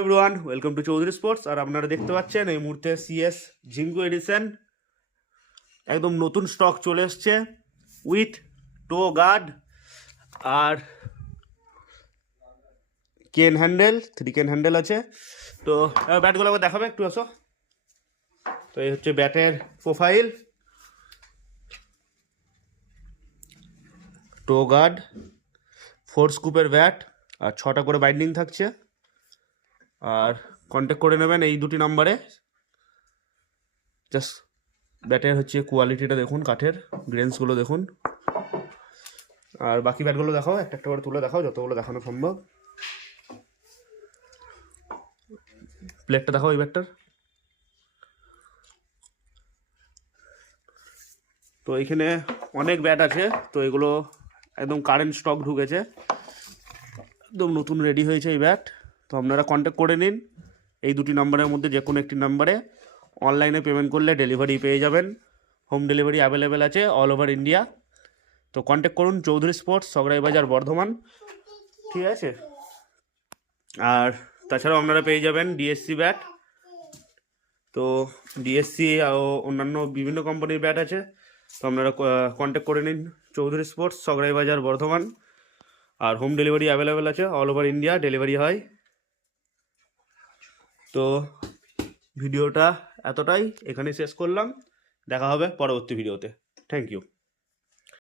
Everyone, welcome to Chowdhury sports. আর আপনারা দেখতে পাচ্ছেন এই মুহূর্তে সিএস জিঙ্কো এডিশন একদম নতুন স্টক চলে এসছে উইথ টো গার্ড আর কেন হ্যান্ডেল, 3 কেন হ্যান্ডেল আছে। তো ব্যাটগুলো আবার দেখাবে, একটু আসো। তো এই হচ্ছে ব্যাটের প্রোফাইল, টো গার্ড, 4 স্কুপের ব্যাট আর 6টা করে বাইন্ডিং থাকছে। আর কন্ট্যাক্ট করে নেবেন এই দুটি নাম্বারে। জাস্ট ব্যাটের হচ্ছে কোয়ালিটিটা দেখুন, কাঠের গ্রেন্সগুলো দেখুন। আর বাকি ব্যাটগুলো দেখাও, একটা একটা করে তুলে দেখাও যতগুলো দেখানো সম্ভব। প্লেটটা দেখাও এই ব্যাটটার। তো এইখানে অনেক ব্যাট আছে, তো এগুলো একদম কারেন্ট স্টক ঢুকেছে, একদম নতুন রেডি হয়েছে এই ব্যাট। তো আপনারা কন্ট্যাক্ট করে নিন এই দুটি নাম্বারের মধ্যে যে কোনো একটি নাম্বারে। অনলাইনে পেমেন্ট করলে ডেলিভারি পেয়ে যাবেন, হোম ডেলিভারি অ্যাভেলেবেল আছে অল ওভার ইন্ডিয়া। তো কন্ট্যাক্ট করুন চৌধুরী স্পোর্টস, সগড়াই বাজার, বর্ধমান, ঠিক আছে। আর তাছাড়াও আপনারা পেয়ে যাবেন ডিএসসি ব্যাট। তো ডিএসসি ও অন্যান্য বিভিন্ন কোম্পানির ব্যাট আছে। তো আপনারা কন্ট্যাক্ট করে নিন চৌধুরী স্পোর্টস, সগড়াই বাজার, বর্ধমান। আর হোম ডেলিভারি অ্যাভেলেবেল আছে অল ওভার ইন্ডিয়া, ডেলিভারি হয়। তো ভিডিওটা এতটাই, এখানেই শেষ করলাম। দেখা হবে পরবর্তী ভিডিওতে। Thank you.